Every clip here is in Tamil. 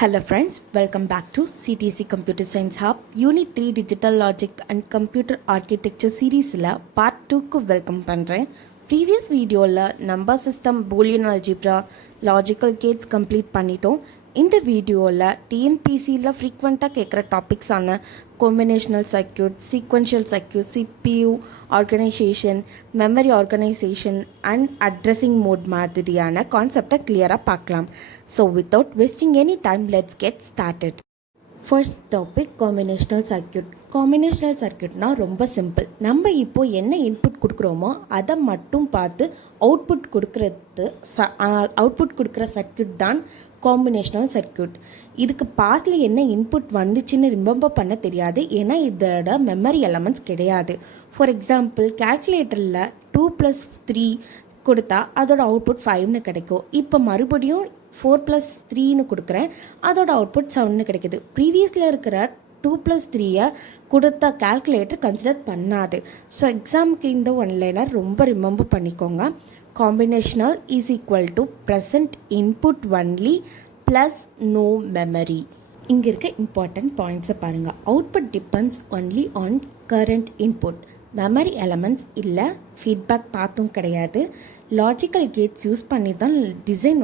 Hello friends, welcome back to CTC Computer Science Hub Unit 3 Digital Logic and Computer Architecture Series-ல Part 2க்கு வெல்கம் பண்ணுறேன். ப்ரீவியஸ் வீடியோவில் number system, Boolean algebra, logical gates complete பண்ணிட்டோம். இந்த வீடியோவில் டிஎன்பிசியில் ஃப்ரீக்வெண்ட்டாக கேட்குற டாபிக்ஸான combinational circuit, sequential circuit, CPU organisation, memory organisation and addressing mode மாதிரியான கான்செப்டை கிளியராக பார்க்கலாம். So without wasting any time let's get started. First topic combinational circuit. Combinational சர்க்யூட்னால் ரொம்ப சிம்பிள். நம்ம இப்போது என்ன இன்புட் கொடுக்குறோமோ அதை மட்டும் பார்த்து அவுட்புட் கொடுக்குற சர்க்யூட் தான் காம்பினேஷனல் சர்க்யூட். இதுக்கு பாஸ்டில் என்ன இன்புட் வந்துச்சுன்னு ரிமெம்பர் பண்ண தெரியாது, ஏன்னா இதோட மெமரி எலமெண்ட்ஸ் கிடையாது. ஃபார் எக்ஸாம்பிள், கேல்குலேட்டரில் 2+3 கொடுத்தா அதோட அவுட்புட் 5ன்னு கிடைக்கும். இப்போ மறுபடியும் 4+3ன்னு கொடுக்குறேன், அதோட அவுட்புட் 7ன்னு கிடைக்குது. ப்ரீவியஸில் இருக்கிற 2+3 கொடுத்த கேல்குலேட்டர் கன்சிடர் பண்ணாது. ஸோ எக்ஸாமுக்கு இந்த ஒன்லைனர் ரொம்ப ரிமெம்பர் பண்ணிக்கோங்க. Combinational is equal to present input only plus no memory. இங்கே இருக்க இம்பார்ட்டன்ட் பாயிண்ட்ஸை பாருங்கள். Output depends only on current input. Memory elements இல்லை, ஃபீட்பேக் பார்த்தும் கிடையாது. லாஜிக்கல் கேட்ஸ் யூஸ் பண்ணி தான் டிசைன்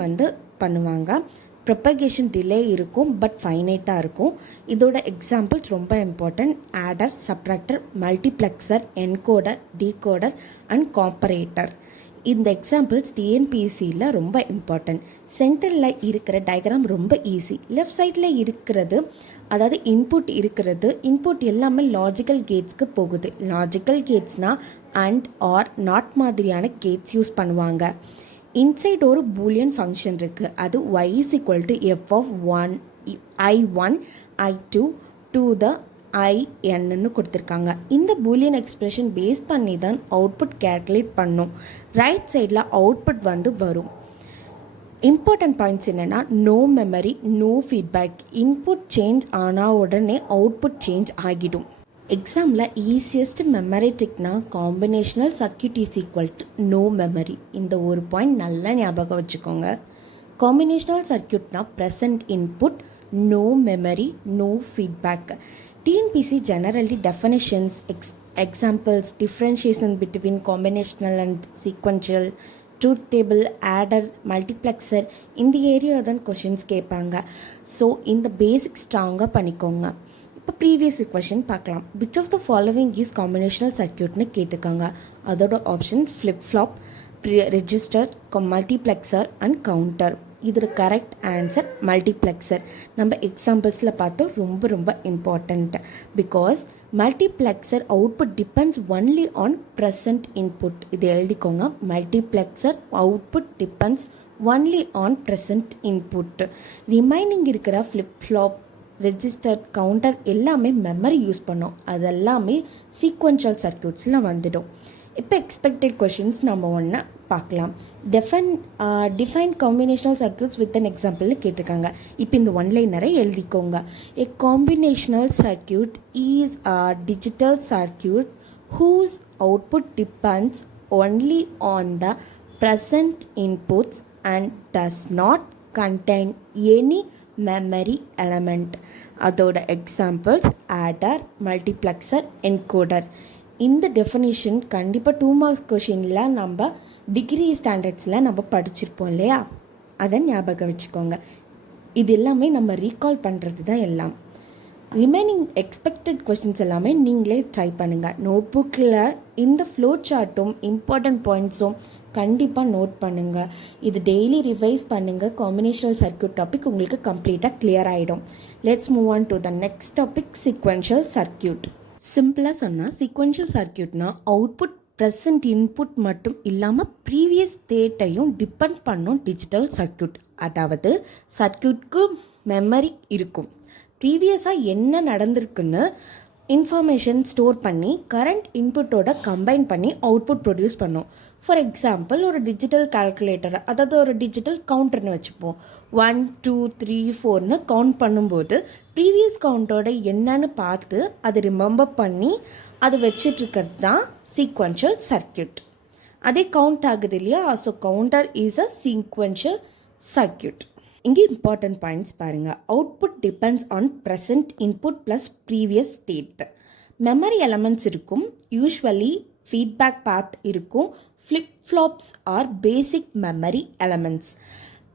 பண்ணுவாங்க. ப்ரொபகேஷன் டிலே இருக்கும், பட் ஃபைனைட்டாக இருக்கும். இதோட எக்ஸாம்பிள்ஸ் ரொம்ப important. Order, subtractor, multiplexer, encoder, decoder and comparator. இந்த எக்ஸாம்பிள்ஸ் டிஎன்பிஎஸ்சியில் ரொம்ப இம்பார்ட்டன்ட். சென்டரில் இருக்கிற டயக்ராம் ரொம்ப ஈஸி. லெஃப்ட் சைடில் இருக்கிறது, அதாவது இன்புட் எல்லாமே லாஜிக்கல் கேட்ஸ்க்கு போகுது. லாஜிக்கல் கேட்ஸ்னால் அண்ட் ஆர் நாட் மாதிரியான கேட்ஸ் யூஸ் பண்ணுவாங்க. இன்சைட் ஒரு பூலியன் ஃபங்க்ஷன் இருக்குது, அது y is equal to f of I1 I2 to the INன்னு கொடுத்துருக்காங்க. இந்த பூலியன் எக்ஸ்பிரஷன் பேஸ் பண்ணி தான் அவுட்புட் கேல்குலேட் பண்ணும். ரைட் சைடில் அவுட்புட் வரும். இம்பார்ட்டன்ட் பாயிண்ட்ஸ் என்னென்னா, no memory, no feedback. Input change ஆனால் உடனே அவுட்புட் சேஞ்ச் ஆகிடும். எக்ஸாமில் ஈஸியஸ்ட் மெமரி ட்ரிக்னா combinational circuit is equal to no memory. இந்த ஒரு பாயிண்ட் நல்லா ஞாபகம் வச்சுக்கோங்க. காம்பினேஷனல் சர்க்யூட்னா present input, no memory, no feedback. TNPC generally definitions, examples, differentiation between combinational and sequential, truth table, adder, multiplexer, இந்த ஏரியா தான் கொஷின்ஸ் கேட்பாங்க. ஸோ இந்த பேசிக் ஸ்ட்ராங்காக பண்ணிக்கோங்க. இப்போ ப்ரீவியஸ் கொஷின் பார்க்கலாம். Which of the following is combinational சர்க்யூட்னு கேட்டிருக்காங்க. அதோட option flip flop, register, multiplexer and counter. இதோட கரெக்ட் ஆன்சர் மல்டிப்ளெக்சர். நம்ம எக்ஸாம்பிள்ஸில் பார்த்தோம், ரொம்ப important. Because multiplexer output depends only on present input. இது எழுதிக்கோங்க. Multiplexer output depends only on present input. Remaining இருக்கிற ஃப்ளிப் ஃப்ளாப், ரெஜிஸ்டர், கவுண்டர் எல்லாமே மெமரி யூஸ் பண்ணோம். அதெல்லாமே சீக்வென்ஷியல் சர்க்யூட்ஸில் வந்துடும். இப்போ எக்ஸ்பெக்டட் கொஷின்ஸ் நம்ம ஒன்று பார்க்கலாம். Define combinational circuits with an எக்ஸாம்பிள்னு கேட்டிருக்காங்க. இப்போ இந்த ஒன்லைனரை எழுதிக்கோங்க. A combinational circuit is a digital circuit whose output depends only on the present inputs and does not contain any memory element. அதோட எக்ஸாம்பிள்ஸ் ஆடர், மல்டிப்ளெக்சர், என்கோடர். இந்த டெஃபினிஷன் கண்டிப்பாக 2 மார்க்ஸ் கொஷினில் நம்ம டிகிரி ஸ்டாண்டர்ட்ஸில் நம்ம படிச்சிருப்போம் இல்லையா, அதை ஞாபகம் வச்சுக்கோங்க. இது எல்லாமே நம்ம ரீகால் பண்ணுறது தான் எல்லாம். ரிமைனிங் எக்ஸ்பெக்டட் கொஷின்ஸ் எல்லாமே நீங்களே ட்ரை பண்ணுங்கள். நோட் புக்கில் இந்த ஃப்ளோ சார்ட்டும் இம்பார்ட்டன்ட் பாயிண்ட்ஸும் கண்டிப்பாக நோட் பண்ணுங்கள். இது டெய்லி ரிவைஸ் பண்ணுங்கள். காம்பினேஷனல் சர்க்யூட் டாபிக் உங்களுக்கு கம்ப்ளீட்டாக கிளியர் ஆகிடும். Let's move on to the next topic, sequential circuit. சிம்பிளாக சொன்னால் சீக்வென்ஷியல் சர்க்யூட்னா அவுட்புட் ப்ரெசன்ட் இன்புட் மட்டும் இல்லாமல் ப்ரீவியஸ் ஸ்டேட்டையும் டிபெண்ட் பண்ணும் டிஜிட்டல் சர்க்யூட். அதாவது சர்க்யூட்க்கு மெமரி இருக்கும். ப்ரீவியஸாக என்ன நடந்திருக்குன்னு இன்ஃபர்மேஷன் ஸ்டோர் பண்ணி கரண்ட் இன்புட்டோட கம்பைன் பண்ணி அவுட்புட் ப்ரொடியூஸ் பண்ணும். ஃபார் எக்ஸாம்பிள், ஒரு டிஜிட்டல் கால்குலேட்டர், அதாவது ஒரு டிஜிட்டல் கவுண்டர்னு வச்சுப்போம். 1 2 3 4ன்னு கவுண்ட் பண்ணும்போது ப்ரீவியஸ் கவுண்டோட என்னன்னு பார்த்து அதை ரிமெம்பர் பண்ணி அதை வச்சிட்ருக்கிறது தான் சீக்வென்ஷியல் சர்க்யூட். அதே கவுண்ட் ஆகுது இல்லையா, so counter is a sequential circuit. இங்கே இம்பார்ட்டன்ட் பாயிண்ட்ஸ் பாருங்கள். Output depends on present input plus previous state. Memory elements இருக்கும், யூஸ்வலி ஃபீட்பேக் பாத் இருக்கும். Flip flops are basic memory elements.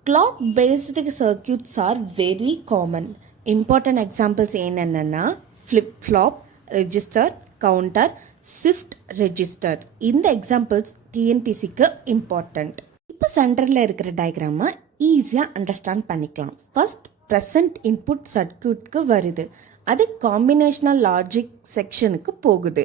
Clock based circuits are very common. Important examples என்னென்னா flip flop, register, counter, shift register. இந்த எக்ஸாம்பிள்ஸ் டிஎன்பிசிக்கு இம்பார்ட்டண்ட். இப்போ சென்டரில் இருக்கிற டயக்ராமை ஈஸியாக அண்டர்ஸ்டாண்ட் பண்ணிக்கலாம். ஃபர்ஸ்ட் ப்ரெசன்ட் இன்புட் சர்க்கியூட்க்கு வருது, அது காம்பினேஷனல் லாஜிக் செக்ஷனுக்கு போகுது.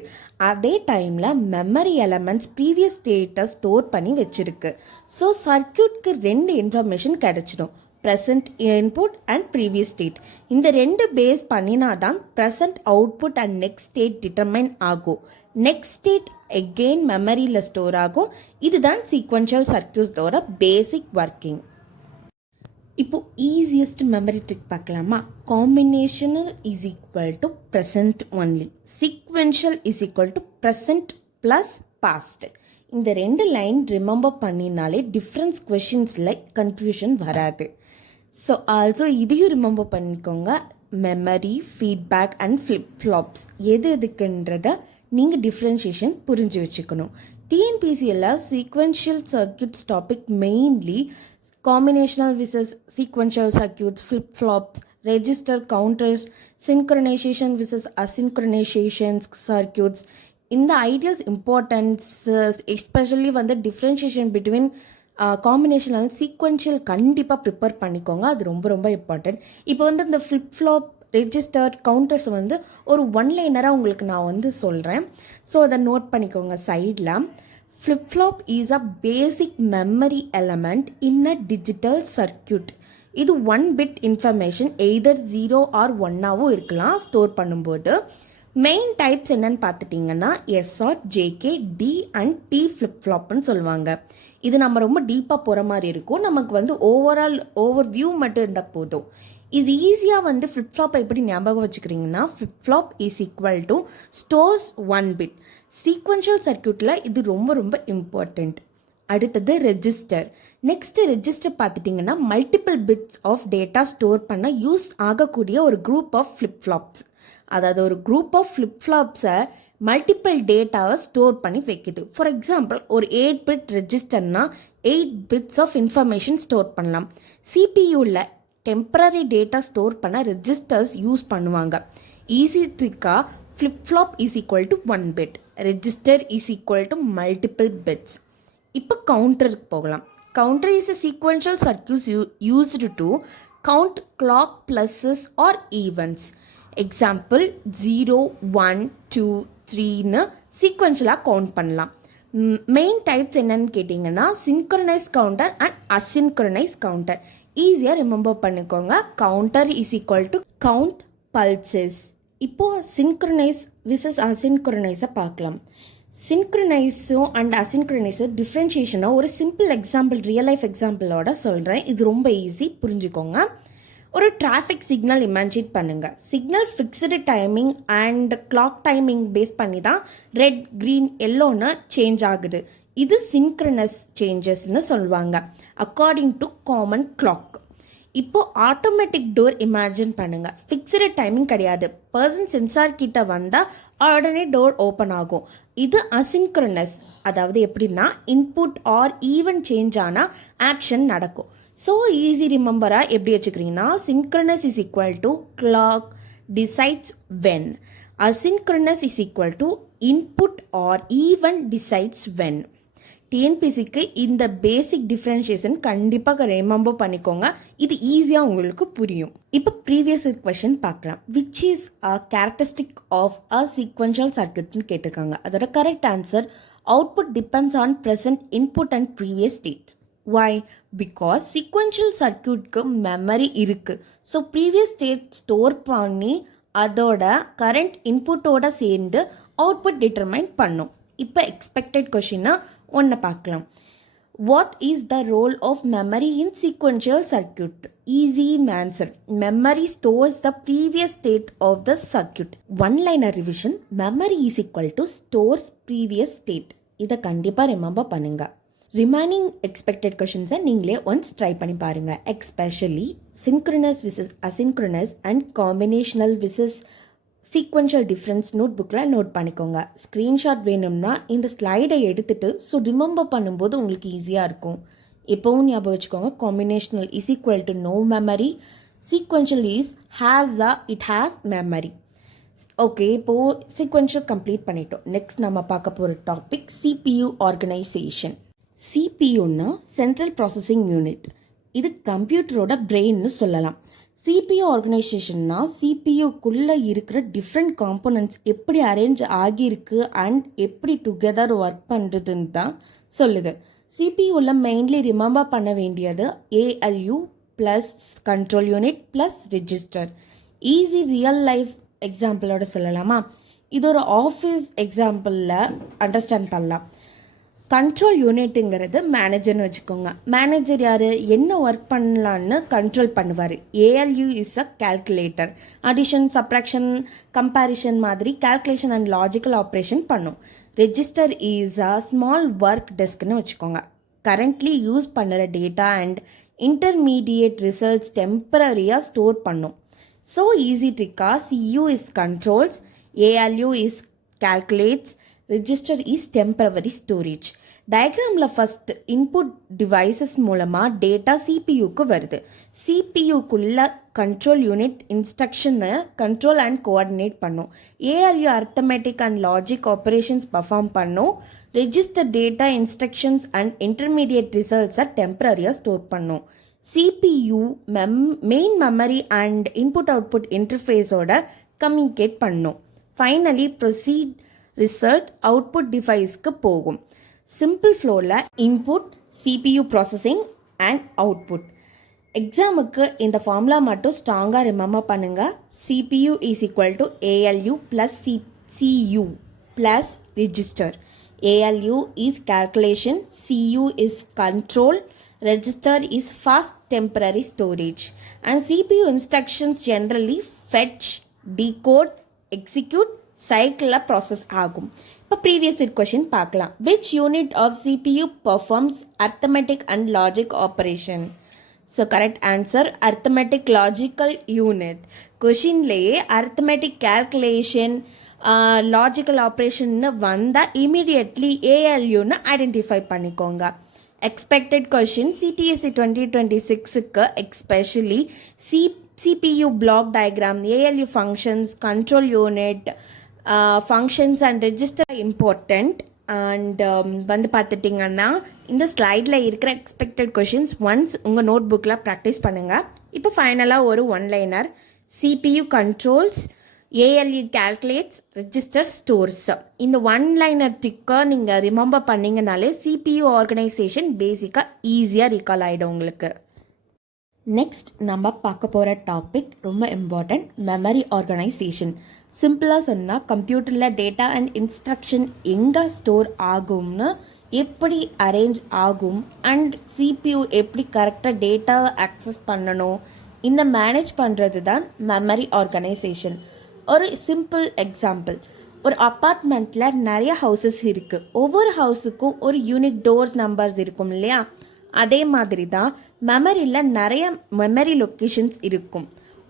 அதே டைமில் மெமரி எலமெண்ட்ஸ் ப்ரீவியஸ் ஸ்டேட்டை ஸ்டோர் பண்ணி வச்சுருக்கு. ஸோ சர்க்கியூட்க்கு 2 இன்ஃபர்மேஷன் கிடச்சிடும், present input and previous state. இந்த 2 பேஸ் பண்ணினா தான் present output and next state determine ஆகும். நெக்ஸ்ட் ஸ்டேட் எகெயின் மெமரியில் ஸ்டோர் ஆகும். இதுதான் சீக்வென்ஷியல் சர்க்கியூட்ஸோட பேசிக் ஒர்க்கிங். இப்போ ஈஸியஸ்ட் மெமரி ட்ரிக் பார்க்கலாமா? Combinational is equal to present only, sequential is equal to present plus past. இந்த 2 லைன் ரிமெம்பர் பண்ணினாலே டிஃப்ரென்ஸ் கொஷின்ஸில் கன்ஃபியூஷன் வராது. ஸோ ஆல்சோ இதையும் ரிமெம்பர் பண்ணிக்கோங்க. Memory, feedback and flip flops எது எதுக்குன்றத நீங்கள் டிஃப்ரென்ஷியேஷன் புரிஞ்சு வச்சுக்கணும். டிஎன்பிசியில் sequential circuits topic mainly combinational versus sequential circuits, flip-flops, register counters, synchronization versus asynchronization circuits. இந்த ஐடியாஸ் இம்பார்ட்டன்ஸ், எஸ்பெஷலி வந்து differentiation between combination and sequential கண்டிப்பாக ப்ரிப்பேர் பண்ணிக்கோங்க. அது ரொம்ப ரொம்ப இம்பார்ட்டன்ட். இப்போ வந்து இந்த ஃப்ளிப்-ஃப்ளாப், ரெஜிஸ்டர், கவுண்டர்ஸ் வந்து ஒரு ஒன்லைனராக உங்களுக்கு நான் வந்து சொல்கிறேன். ஸோ அதை நோட் பண்ணிக்கோங்க சைடில். Flip-flop is a basic memory element in a digital circuit. இது 1 bit information either 0 or 1ஆகவும் இருக்கலாம் ஸ்டோர் பண்ணும்போது. மெயின் டைப்ஸ் என்னன்னு பார்த்துட்டிங்கன்னா SR, JK, D and T ஃப்ளிப்-ஃப்ளாப்னு சொல்லுவாங்க. இது நம்ம ரொம்ப டீப்பாக போகிற மாதிரி இருக்கும். நமக்கு வந்து ஓவர் வியூ மட்டும் இருந்தால் போதும். இது ஈஸியாக வந்து ஃப்ளிப்-ஃப்ளாப்பை எப்படி ஞாபகம் வச்சுக்கிறீங்கன்னா, flip flop is equal to stores 1 bit. Sequential சர்க்கியூட்டில் இது ரொம்ப ரொம்ப இம்பார்ட்டண்ட். அடுத்தது ரெஜிஸ்டர். நெக்ஸ்ட் ரெஜிஸ்டர் பார்த்துட்டிங்கன்னா multiple bits of data store பண்ண யூஸ் ஆகக்கூடிய ஒரு குரூப் ஆஃப் ஃப்ளிப்-ஃப்ளாப்ஸ். அதாவது ஒரு குரூப் ஆஃப் ஃப்ளிப்-ஃப்ளாப்ஸை மல்டிபிள் டேட்டாவை ஸ்டோர் பண்ணி வைக்குது. ஃபார் எக்ஸாம்பிள் ஒரு 8 பிட் ரெஜிஸ்டர்னா 8 பிட்ஸ் ஆஃப் இன்ஃபர்மேஷன் ஸ்டோர் பண்ணலாம். சிபியூவில் டெம்பரரி டேட்டா ஸ்டோர் பண்ண ரெஜிஸ்டர்ஸ் யூஸ் பண்ணுவாங்க. ஈஸி ட்ரிக்காக flip flop is equal to 1 bit, register is equal to multiple bits. இப்போ கவுண்டருக்கு போகலாம். Counter is a sequential circuit used to count clock pluses or events. Example 0, 1, 2, 3ன்னு சீக்வென்ஷியலாக கவுண்ட் பண்ணலாம். மெயின் டைப்ஸ் என்னன்னு கேட்டிங்கன்னா synchronous counter and asynchronous counter. ஈஸியாக ரிமெம்பர் பண்ணிக்கோங்க. Counter is equal to count pulses. இப்போது சின்க்ரனைஸ் விசஸ் அசின்க்ரனைஸை பார்க்கலாம். சின்க்ரனைஸும் அண்ட் அசின்க்ரனைஸும் டிஃப்ரென்ஷியேஷனை ஒரு சிம்பிள் எக்ஸாம்பிள், ரியல் லைஃப் எக்ஸாம்பிளோட சொல்கிறேன். இது ரொம்ப ஈஸி, புரிஞ்சுக்கோங்க. ஒரு டிராஃபிக் சிக்னல் இமேஜின் பண்ணுங்கள். Signal fixed timing and clock timing base பண்ணி தான் ரெட், க்ரீன், எல்லோன்னு சேஞ்ச் ஆகுது. இது சின்க்ரனஸ் சேஞ்சஸ்ன்னு சொல்லுவாங்க அக்கார்டிங் டு காமன் கிளாக். இப்போது ஆட்டோமேட்டிக் டோர் இமேஜின் பண்ணுங்கள். ஃபிக்ஸ்டு டைமிங் கிடையாது. பர்சன் சென்சார் கிட்ட வந்தால் உடனே டோர் ஓப்பன் ஆகும். இது அசின்க்ரனஸ். அதாவது எப்படின்னா இன்புட் ஆர் ஈவன் சேஞ்ச் ஆனால் ஆக்ஷன் நடக்கும். ஸோ ஈஸி ரிமெம்பராக எப்படி வச்சுக்கிறீங்கன்னா synchronous is equal to clock decides when, asynchronous is equal to input or event decides when. டிஎன்பிசிக்கு இந்த பேசிக் டிஃப்ரென்ஷியேஷன் கண்டிப்பாக ரிமெம்பர் பண்ணிக்கோங்க. இது ஈஸியாக உங்களுக்கு புரியும். இப்போ ப்ரீவியஸ் கொஷின் பார்க்கலாம். Which is a characteristic of a sequential சர்க்கியூட்னு கேட்டிருக்காங்க. அதோட correct answer output depends on present input and previous state. Why? Because sequential circuitக்கு மெமரி இருக்குது. ஸோ ப்ரீவியஸ் ஸ்டேட் ஸ்டோர் பண்ணி அதோட கரண்ட் இன்புட்டோட சேர்ந்து அவுட்புட் டிட்டர்மைன் பண்ணும். இப்போ எக்ஸ்பெக்டட் கொஷினை ஒன்று பார்க்கலாம். What is the role of memory in sequential circuit? Easy answer. Memory stores the previous state of the circuit. One liner revision. Memory is equal to stores previous state. இதை கண்டிப்பாக ரிமெம்பர் பண்ணுங்கள். ரிமைனிங் எக்ஸ்பெக்டட் கொஷின்ஸை நீங்களே ஒன்ஸ் ட்ரை பண்ணி பாருங்கள். Especially synchronous versus asynchronous and combinational versus sequential difference note புக்கில் நோட் பண்ணிக்கோங்க. ஸ்க்ரீன்ஷாட் வேணும்னா இந்த ஸ்லைடை எடுத்துகிட்டு ரிமெம்பர் பண்ணும்போது உங்களுக்கு ஈஸியாக இருக்கும். எப்போவும் ஞாபகம் வச்சுக்கோங்க, combinational is equal to no memory, sequential is it has memory. Okay, இப்போது சீக்வென்ஷியல் கம்ப்ளீட் பண்ணிட்டோம். நெக்ஸ்ட் நம்ம பார்க்க போகிற டாபிக் CPU ஆர்கனைசேஷன். சிபியூன்னா சென்ட்ரல் ப்ராசஸிங் யூனிட். இது கம்ப்யூட்டரோட பிரெயின்னு சொல்லலாம். CPU ஆர்கனைசேஷன்னா சிபியூக்குள்ளே இருக்கிற டிஃப்ரெண்ட் காம்போனன்ட்ஸ் எப்படி அரேஞ்ச் ஆகியிருக்கு அண்ட் எப்படி டுகெதர் ஒர்க் பண்ணுறதுன்னு தான் சொல்லுது. சிபியூவில் மெயின்லி ரிமெம்பர் பண்ண வேண்டியது ALU plus control unit plus register. Easy real life எக்ஸாம்பிளோட சொல்லலாமா? இது ஒரு ஆஃபீஸ் எக்ஸாம்பிளில் அண்டர்ஸ்டாண்ட் பண்ணலாம். கண்ட்ரோல் யூனிட்டுங்கிறது மேனேஜர்னு வச்சுக்கோங்க. மேனேஜர் யார்? என்ன ஒர்க் பண்ணலான்னு கண்ட்ரோல் பண்ணுவார். ALU is a calculator. Addition, subtraction, comparison மாதிரி கேல்குலேஷன் அண்ட் லாஜிக்கல் ஆப்ரேஷன் பண்ணும். Register is a small work டெஸ்க்னு வச்சுக்கோங்க. கரண்ட்லி யூஸ் பண்ணுற டேட்டா அண்ட் இன்டர்மீடியேட் ரிசல்ட்ஸ் டெம்பரரியாக ஸ்டோர் பண்ணும். ஸோ ஈஸி ட்ரிக்கா, CU is controls, ALU is calculates, register is temporary storage. டயக்ராமில் ஃபஸ்ட் இன்புட் டிவைசஸ் மூலமாக டேட்டா சிபியூக்கு வருது. சிபியூக்குள்ள கண்ட்ரோல் யூனிட் இன்ஸ்ட்ரக்ஷனை கண்ட்ரோல் அண்ட் கோஆர்டினேட் பண்ணும். ALU arithmetic and logic operations perform பண்ணும். Register data instructions and intermediate ரிசல்ட்ஸை டெம்பரரியாக ஸ்டோர் பண்ணும். CPU main memory and input output இன்டர்ஃபேஸோட கம்யூனிகேட் பண்ணும். ஃபைனலி ப்ரொசீட் ரிசல்ட் அவுட்புட் டிவைஸ்க்கு போகும். சிம்பிள் ஃப்ளோவில் input, CPU processing and output. எக்ஸாமுக்கு இந்த ஃபார்முலா மட்டும் ஸ்ட்ராங்காக ரிமெம்பர் பண்ணுங்கள். CPU is equal to ALU plus CU plus register. ALU is calculation, CU is control, register is fast temporary storage, and CPU instructions generally fetch, decode, execute, cycle process ஆகும். இப்போ ப்ரீவியஸ் கொஷின் பார்க்கலாம். which unit of CPU performs arithmetic and logic operation? So correct answer arithmetic logical unit. கொஷின்லேயே arithmetic calculation, லாஜிக்கல் ஆப்ரேஷன்னு வந்தால் இமீடியட்லி ALUன்னு ஐடென்டிஃபை பண்ணிக்கோங்க. எக்ஸ்பெக்டட் கொஷின் CTSE 2026க்கு especially CPU block diagram, ALU functions, control unit functions and register important. And வந்து பார்த்துட்டிங்கன்னா இந்த ஸ்லைடில் இருக்கிற எக்ஸ்பெக்டட் கொஷின்ஸ் ஒன்ஸ் உங்கள் நோட் புக்கில் ப்ராக்டிஸ் பண்ணுங்கள். இப்போ ஃபைனலாக ஒரு one liner. CPU controls, ALU calculates, register stores. இந்த ஒன்லைனர் டிக்கை நீங்கள் ரிமெம்பர் பண்ணிங்கனாலே CPU ஆர்கனைசேஷன் பேசிக்காக ஈஸியாக ரீகால் ஆகிடும் உங்களுக்கு. நெக்ஸ்ட் நம்ம பார்க்க போகிற டாபிக் ரொம்ப இம்பார்ட்டண்ட், மெமரி ஆர்கனைசேஷன். சிம்பிளாக சொன்னால் கம்ப்யூட்டரில் டேட்டா அண்ட் இன்ஸ்ட்ரக்ஷன் எங்கே ஸ்டோர் ஆகும்னு, எப்படி அரேஞ்ச் ஆகும் அண்ட் CPU எப்படி கரெக்டாக டேட்டாவை ஆக்சஸ் பண்ணணும், இந்த மேனேஜ் பண்ணுறது தான் மெமரி ஆர்கனைசேஷன். ஒரு சிம்பிள் எக்ஸாம்பிள், ஒரு அப்பார்ட்மெண்ட்டில் நிறைய ஹவுசஸ் இருக்குது. ஒவ்வொரு ஹவுஸுக்கும் ஒரு யூனிக் டோர்ஸ் நம்பர்ஸ் இருக்கும் இல்லையா? அதே மாதிரி தான் மெமரியில் நிறைய மெமரி லொக்கேஷன்ஸ் இருக்கும்.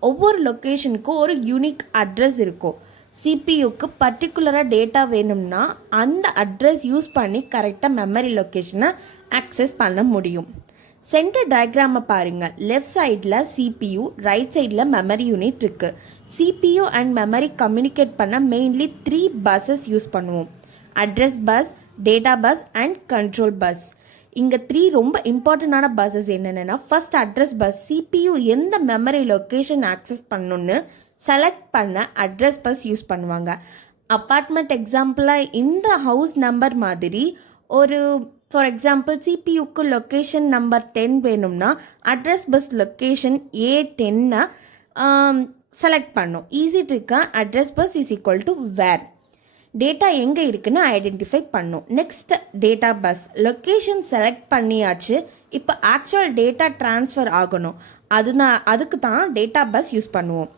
ஒவ்வொரு லொக்கேஷனுக்கும் ஒரு யூனிக் அட்ரஸ் இருக்கும். CPUக்கு பர்டிகுலராக டேட்டா வேணும்னா அந்த அட்ரஸ் யூஸ் பண்ணி கரெக்டாக மெமரி லொக்கேஷனை ஆக்சஸ் பண்ண முடியும். சென்டர் டயக்ராமை பாருங்கள். லெஃப்ட் சைடில் CPU, ரைட் சைடில் மெமரி யூனிட் இருக்குது. CPU அண்ட் மெமரி கம்யூனிகேட் பண்ண மெயின்லி 3 பஸ்ஸஸ் யூஸ் பண்ணுவோம். Address bus, data bus and control bus. இங்கே 3 ரொம்ப இம்பார்ட்டண்டான பஸ்ஸஸ் என்னென்னா, ஃபர்ஸ்ட் அட்ரஸ் பஸ். CPU எந்த மெமரி லொக்கேஷன் ஆக்சஸ் பண்ணணுன்னு செலக்ட் பண்ண அட்ரஸ் பஸ் யூஸ் பண்ணுவாங்க. அப்பார்ட்மெண்ட் எக்ஸாம்பிளாக இந்த ஹவுஸ் நம்பர் மாதிரி ஒரு ஃபார் எக்ஸாம்பிள் CPUக்கு லொக்கேஷன் நம்பர் 10 வேணும்னா address bus location A10 select பண்ணும். ஈஸி ட்ரிக்காக address bus is equal to where. Data எங்கே இருக்குன்னு ஐடென்டிஃபை பண்ணும். Next data bus. Location select பண்ணியாச்சு, இப்போ ஆக்சுவல் டேட்டா ட்ரான்ஸ்ஃபர் ஆகணும். அதுக்கு தான் டேட்டா பஸ் யூஸ் பண்ணுவோம்.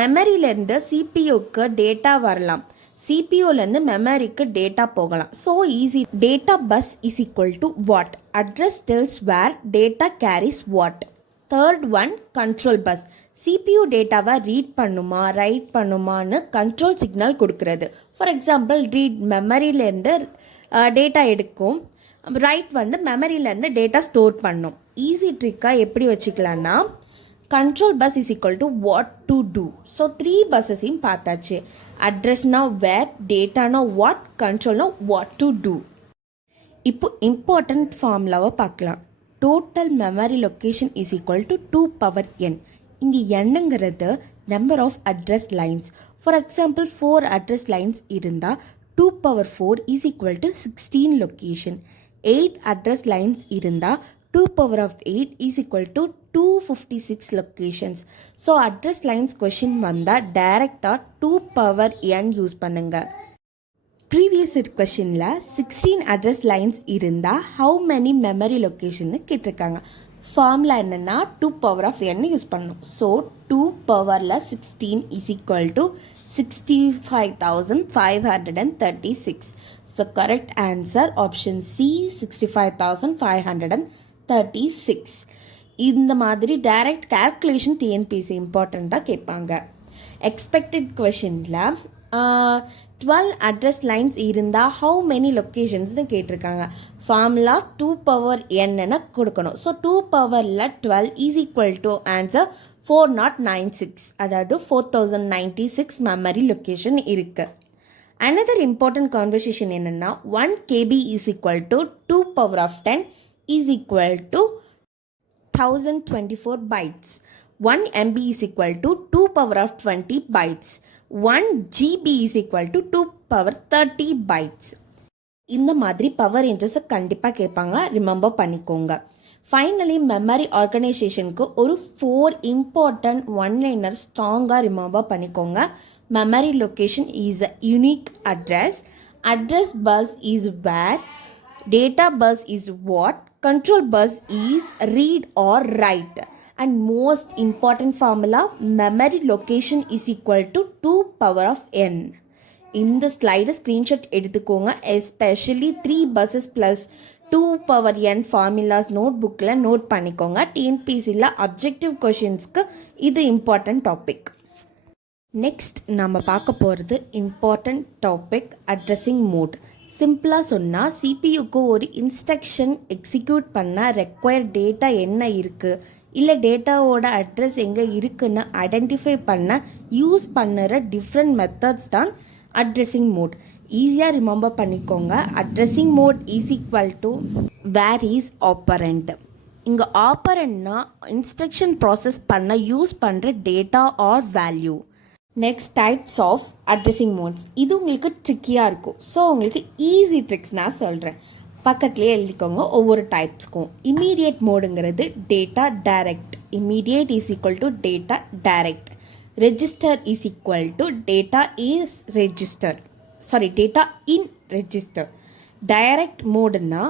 மெமரியிலேருந்து CPUக்கு டேட்டா வரலாம். சிபியூலேருந்து மெமரிக்கு டேட்டா போகலாம். So easy. Data bus is equal to what? Address tells where data carries what. Third one control bus. CPU டேட்டாவை ரீட் பண்ணுமா ரைட் பண்ணுமான்னு கண்ட்ரோல் சிக்னல் கொடுக்குறது. ஃபார் எக்ஸாம்பிள் ரீட் மெமரியிலேருந்து டேட்டா எடுக்கும், ரைட் மெமரியிலேருந்து டேட்டா ஸ்டோர் பண்ணும். ஈஸி ட்ரிக்காக எப்படி வச்சுக்கலான்னா control bus is equal to what to do. So 3 பஸ்ஸஸையும் பார்த்தாச்சு. அட்ரஸ்னா வேர், டேட்டானா வாட், கண்ட்ரோல்னா வாட் டு டூ. இப்போ இம்பார்ட்டண்ட் ஃபார்முலாவை பார்க்கலாம். Total memory location is equal to 2 power n. இங்கே என்னங்கிறது number of address lines. For example 4 address lines இருந்தால் 2 power 4 is equal to 16 location. 8 address lines இருந்தால் 2 power of 8 is equal to 256 locations. So address lines question வந்தால் டைரெக்டாக 2 பவர் n யூஸ் பண்ணுங்க. ப்ரீவியஸ் கொஷினில் 16 அட்ரஸ் லைன்ஸ் இருந்தால் ஹவு மெனி மெமரி லொக்கேஷன்னு கேட்டிருக்காங்க. ஃபார்முலா என்னென்னா 2 பவர் ஆஃப் n யூஸ் பண்ணணும். ஸோ 2 பவரில் 16 is equal to 65,536. So correct answer option C, 65,536. இந்த மாதிரி டைரக்ட் கேல்குலேஷன் டிஎன்பிசி இம்பார்ட்டண்ட்டாக கேட்பாங்க. எக்ஸ்பெக்டட் கொஷனில் 12 அட்ரஸ் லைன்ஸ் இருந்தால் ஹவு மெனி லொக்கேஷன்ஸ்னு கேட்டிருக்காங்க. ஃபார்முலா 2 பவர் என்னன்னு கொடுக்கணும். ஸோ 2 பவரில் 12 இஸ் ஈக்குவல் டு ஆன்சர் 4096, அதாவது 4096 மெமரி லொக்கேஷன் இருக்குது. அனதர் இம்பார்ட்டன்ட் கான்வர்சேஷன் என்னென்னா 1 KB is equal to 2 power of 10 is equal to 1024 bytes. 1 MB is equal to 2 power of 20 bytes. 1 GB is equal to 2 power 30 bytes. இந்த மாதிரி பவர் இன்ட்ரெஸ்ட்டை கண்டிப்பாக கேட்பாங்க, ரிமெம்பர் பண்ணிக்கோங்க. ஃபைனலி மெமரி ஆர்கனைசேஷனுக்கு ஒரு 4 இம்பார்ட்டன்ட் ஒன்லைனர் ஸ்ட்ராங்காக ரிமெம்பர் பண்ணிக்கோங்க. Memory location is a unique address. Address bus is where. Data bus is what? Control bus is read or write. And most important formula, memory location is equal to 2 power of n. இந்த ஸ்லைடை ஸ்க்ரீன்ஷாட் எடுத்துக்கோங்க. Especially 3 buses plus 2 power n formulas note புக்கில் நோட் பண்ணிக்கோங்க. டிஎன்பிசியில் அப்ஜெக்டிவ் கொஷின்ஸ்க்கு இது இம்பார்ட்டன்ட் டாபிக். நெக்ஸ்ட் நம்ம பார்க்க போகிறது இம்பார்ட்டன்ட் டாபிக் அட்ரஸிங் மோட். சிம்பிளாக சொன்னால் சிபியூக்கு ஒரு இன்ஸ்ட்ரக்ஷன் எக்ஸிக்யூட் பண்ண ரெக்வயர் டேட்டா என்ன இருக்குது, இல்லை டேட்டாவோட அட்ரஸ் எங்கே இருக்குன்னு ஐடென்டிஃபை பண்ண யூஸ் பண்ணுற டிஃப்ரெண்ட் மெத்தட்ஸ் தான் அட்ரஸிங் மோட். ஈஸியாக ரிமெம்பர் பண்ணிக்கோங்க. Addressing mode is equal to where is operand. இங்கே ஆப்பரண்ட்னா இன்ஸ்ட்ரக்ஷன் ப்ராசஸ் பண்ண யூஸ் பண்ணுற data or value. Next types of addressing modes. இது உங்களுக்கு ட்ரிக்கியாக இருக்கும். ஸோ உங்களுக்கு ஈஸி ட்ரிக்ஸ் நான் சொல்கிறேன், பக்கத்துலேயே எழுதிக்கோங்க ஒவ்வொரு டைப்ஸ்க்கும். இம்மீடியட் மோடுங்கிறது data direct. Immediate is equal to data direct. Register is equal to data is register, sorry data in register. Direct மோடுனா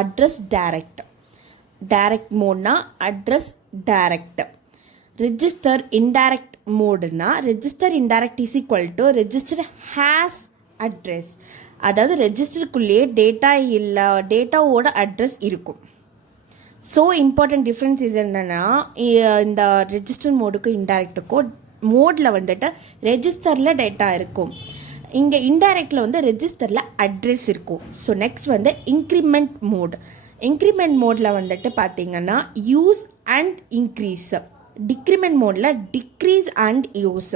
அட்ரஸ் டைரக்ட். டைரக்ட் மோட்னா அட்ரஸ் டைரக்ட். ரெஜிஸ்டர் இன்டைரக்ட் மோடுனா register indirect is equal to register has address. அதாவது ரெஜிஸ்டருக்குள்ளேயே டேட்டா இல்லை, டேட்டாவோட அட்ரஸ் இருக்கும். ஸோ இம்பார்ட்டன்ட் டிஃப்ரென்ஸ் இது என்னென்னா, இந்த ரெஜிஸ்டர் மோடுக்கு இன்டைரக்டுக்கும் மோடில் ரெஜிஸ்டரில் டேட்டா இருக்கும், இங்கே இன்டைரக்டில் ரெஜிஸ்டரில் அட்ரஸ் இருக்கும். So next increment mode. Increment மோடில் பார்த்தீங்கன்னா யூஸ் அண்ட் இன்க்ரீஸ். டிக்ரிமெண்ட் மோடில் decrease and use.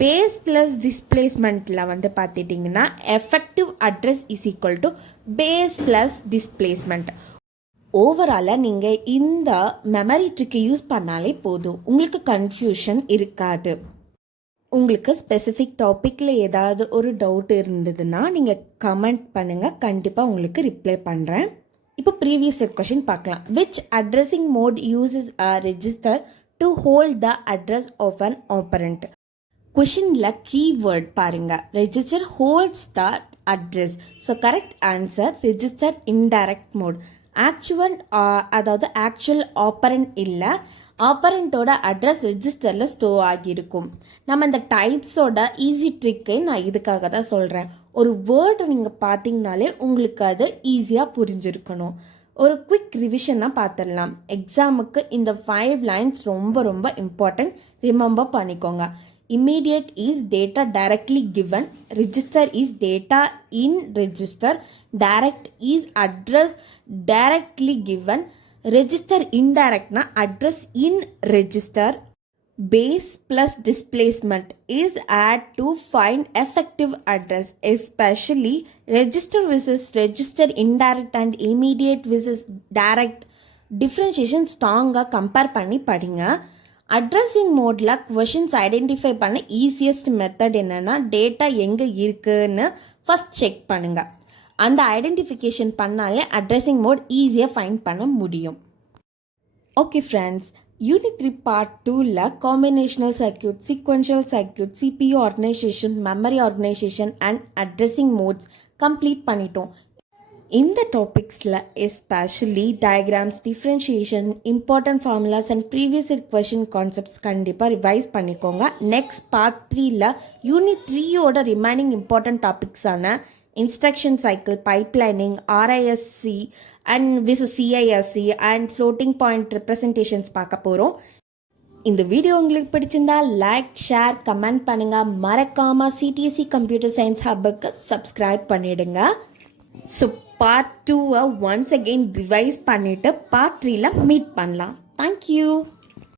Base plus டிஸ்பிளேஸ்மெண்ட்டில் பார்த்துட்டிங்கன்னா effective address is equal to base plus displacement. ஓவராலாக நீங்கள் இந்த மெமரி ட்ரிக்கை யூஸ் பண்ணாலே போதும், உங்களுக்கு கன்ஃபியூஷன் இருக்காது. உங்களுக்கு ஸ்பெசிஃபிக் டாப்பிக்கில் ஏதாவது ஒரு டவுட் இருந்ததுன்னா நீங்கள் கமெண்ட் பண்ணுங்கள், கண்டிப்பாக உங்களுக்கு ரிப்ளை பண்ணுறேன். இப்போ ப்ரீவியஸ் கொஷின் பார்க்கலாம். Which addressing mode uses a register to hold the address of an operand? கொஷினில் கீவேர்ட் பாருங்கள், register holds the address. So correct answer register indirect mode. Actual அதாவது ஆக்சுவல் ஆப்பரண்ட் இல்லை, ஆப்பரண்ட்டோட அட்ரஸ் ரெஜிஸ்டரில் ஸ்டோர் ஆகியிருக்கும். நம்ம இந்த டைப்ஸோட ஈஸி ட்ரிக்கு நான் இதுக்காக தான் சொல்கிறேன். ஒரு வேர்டு நீங்கள் பார்த்தீங்கனாலே உங்களுக்கு அது ஈஸியாக புரிஞ்சிருக்கணும். ஒரு குவிக் ரிவிஷன் தான் பார்த்துடலாம். எக்ஸாமுக்கு இந்த 5 லைன்ஸ் ரொம்ப ரொம்ப இம்பார்ட்டன்ட், ரிமெம்பர் பண்ணிக்கோங்க. Immediate is data directly given, register is data in register, direct is address directly given, register indirect na address in register, base plus displacement is add to find effective address, especially register versus register indirect and immediate versus direct differentiation ஸ்ட்ராங்காக கம்பேர் பண்ணி படிங்க. அட்ரஸிங் மோடில் கொஷின்ஸ் ஐடென்டிஃபை பண்ண ஈஸியஸ்ட் மெத்தட் என்னென்னா டேட்டா எங்கே இருக்குன்னு ஃபஸ்ட் செக் பண்ணுங்கள். அந்த ஐடென்டிஃபிகேஷன் பண்ணாலே அட்ரஸிங் மோட் ஈஸியாக ஃபைண்ட் பண்ண முடியும். ஓகே ஃப்ரெண்ட்ஸ், யூனிட் 3 பார்ட் 2ல் combinational circuit, sequential circuit, CPU organisation, memory organisation and addressing modes complete பண்ணிட்டோம். இந்த டாபிக்ஸில் especially diagrams, differentiation, important formulas and previous year question concepts கண்டிப்பாக ரிவைஸ் பண்ணிக்கோங்க. நெக்ஸ்ட் பார்ட் 3ல் யூனிட் 3யோட ரிமைனிங் இம்பார்ட்டன்ட் டாபிக்ஸான instruction cycle, pipelining, RISC and versus CISC and floating point representations பார்க்க போகிறோம். இந்த வீடியோ உங்களுக்கு பிடிச்சிருந்தா லைக், ஷேர், கமெண்ட் பண்ணுங்கள். மறக்காமல் சிடிஎஸ்சி கம்ப்யூட்டர் சயின்ஸ் ஹப்புக்கு சப்ஸ்கிரைப் பண்ணிவிடுங்க. So part 2 once again revise பண்ணிவிட்டு பார்ட் 3ல் மீட் பண்ணலாம். தேங்க்யூ.